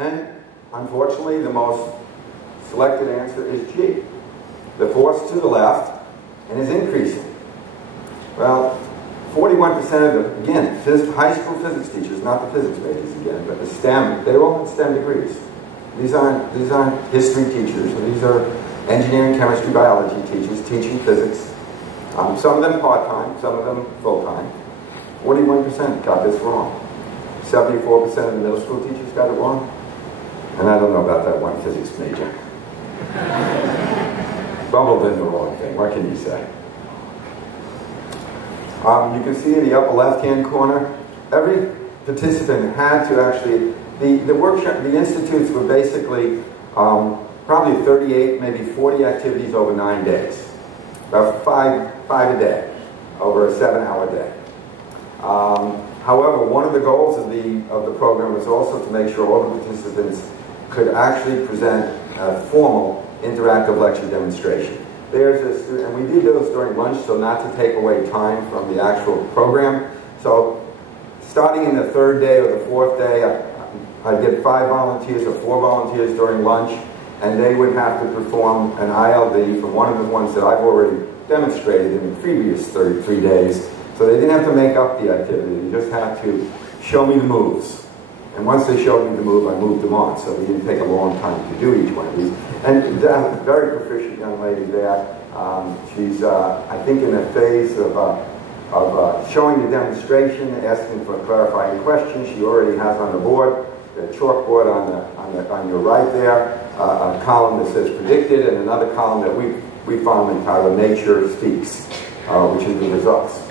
And unfortunately, the most selected answer is G. The force to the left and is increasing. Well, 41% of the, again, high school physics teachers, not the physics majors again, but the STEM, they all have STEM degrees. These aren't history teachers. These are engineering, chemistry, biology teachers teaching physics. Some of them part-time, some of them full-time. 41% got this wrong. 74% of the middle school teachers got it wrong. And I don't know about that one physics major. Bumbled in the wrong thing. What can you say? You can see in the upper left-hand corner, every participant had to actually, the workshop, the institutes were basically probably 38, maybe 40 activities over 9 days. About five a day, over a 7-hour day. However, one of the goals of the program was also to make sure all the participants could actually present a formal interactive lecture demonstration. There's a student, and we did those during lunch, so not to take away time from the actual program. So, starting in the 3rd day or the 4th day, I did 5 volunteers or 4 volunteers during lunch, and they would have to perform an ILD from one of the ones that I've already demonstrated in the previous 33 days. So they didn't have to make up the activity, they just had to show me the moves. And once they showed me the move, I moved them on, so it didn't take a long time to do each one of these. And a very proficient young lady there. She's, I think, in a phase of showing the demonstration, asking for clarifying questions. She already has on the board, the chalkboard on your right there, a column that says predicted, and another column that we found entitled Nature Speaks, which is the results.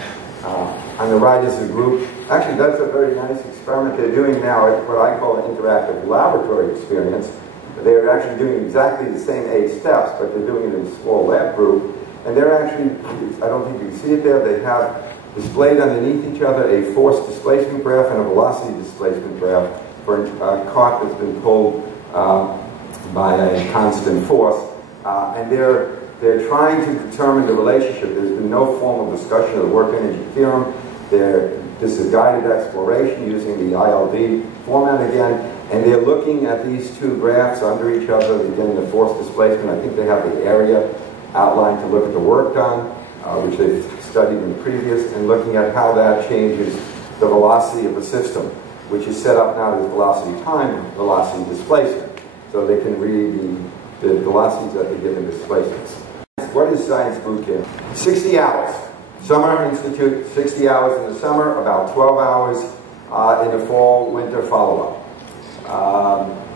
On the right is a group. Actually, that's a very nice experiment they're doing now. It's what I call an interactive laboratory experience. They're actually doing exactly the same 8 steps, but they're doing it in a small lab group. And they're actually, I don't think you can see it there, they have displayed underneath each other a force displacement graph and a velocity displacement graph for a cart that's been pulled by a constant force. And they're trying to determine the relationship. There's been no formal discussion of the work energy theorem. This is guided exploration using the ILD format again, and they're looking at these 2 graphs under each other, again the force displacement. I think they have the area outlined to look at the work done, which they've studied in the previous, and looking at how that changes the velocity of the system, which is set up now as velocity time, velocity displacement, so they can read the velocities at the given displacements. What is Science Boot Camp? 60 hours. Summer Institute, 60 hours in the summer, about 12 hours in the fall, winter follow-up.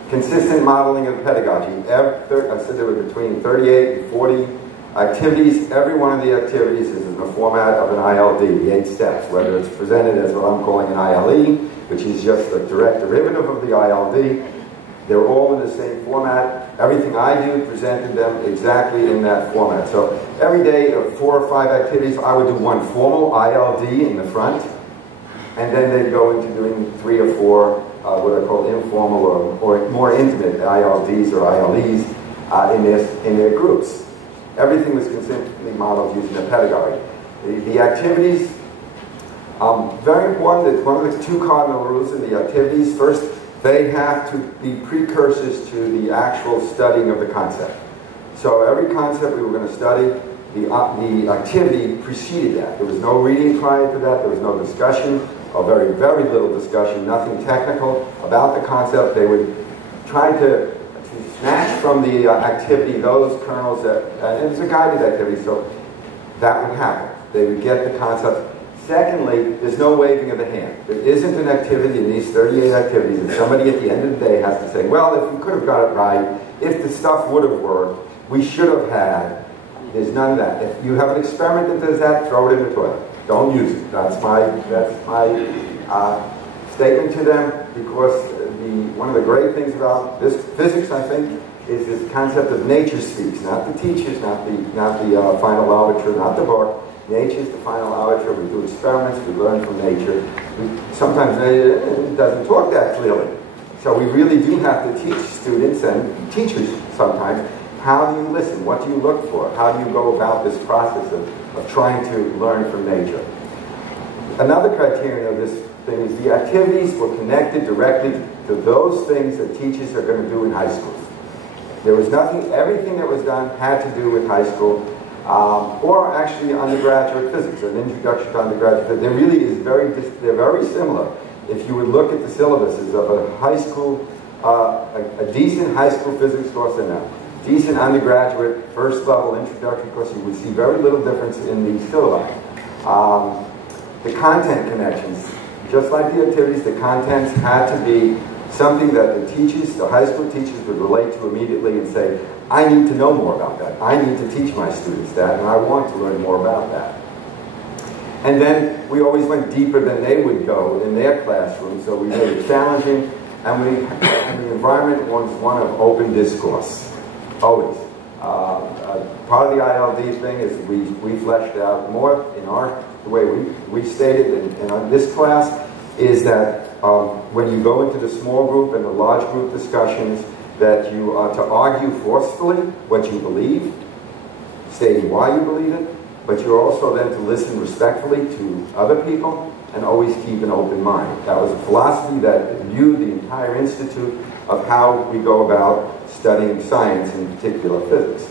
Consistent modeling of pedagogy. I said there were between 38 and 40 activities. Every one of the activities is in the format of an ILD, the 8 steps, whether it's presented as what I'm calling an ILE, which is just the direct derivative of the ILD. They're all in the same format. Everything I do presented them exactly in that format. So every day of 4 or 5 activities, I would do one formal ILD in the front, and then they'd go into doing 3 or 4 what I call informal or more intimate ILDs or ILEs in their groups. Everything was consistently modeled using a pedagogy. The activities, very important, that one of the 2 cardinal rules in the activities. First, they have to be precursors to the actual studying of the concept. So every concept we were going to study, the activity preceded that. There was no reading prior to that. There was no discussion, or very, very little discussion, nothing technical about the concept. They would try to snatch from the activity those kernels that, and it's a guided activity, so that would happen. They would get the concept. Secondly, there's no waving of the hand. There isn't an activity in these 38 activities that somebody at the end of the day has to say, well, if we could have got it right, if the stuff would have worked, we should have had. There's none of that. If you have an experiment that does that, throw it in the toilet. Don't use it. That's my statement to them, because one of the great things about this physics, I think, is this concept of nature speaks. Not the teachers, not the final arbiter, not the book. Nature is the final arbiter. We do experiments. We learn from nature. Sometimes it doesn't talk that clearly. So we really do have to teach students and teachers sometimes, how do you listen? What do you look for? How do you go about this process of trying to learn from nature? Another criterion of this thing is the activities were connected directly to those things that teachers are going to do in high schools. There was nothing, everything that was done had to do with high school, or actually undergraduate physics, or an introduction to undergraduate physics. There really is they're very similar. If you would look at the syllabuses of a high school, a decent high school physics course and a decent undergraduate first level introductory course, you would see very little difference in the syllabi. The content connections, just like the activities, the contents had to be something that the teachers, the high school teachers, would relate to immediately and say, I need to know more about that. I need to teach my students that, and I want to learn more about that. And then we always went deeper than they would go in their classroom, so we made it challenging, and the environment was one of open discourse, always. Part of the ILD thing is we fleshed out more in the way we stated in this class is that when you go into the small group and the large group discussions, that you are to argue forcefully what you believe, stating why you believe it, but you're also then to listen respectfully to other people and always keep an open mind. That was a philosophy that viewed the entire institute of how we go about studying science, in particular physics.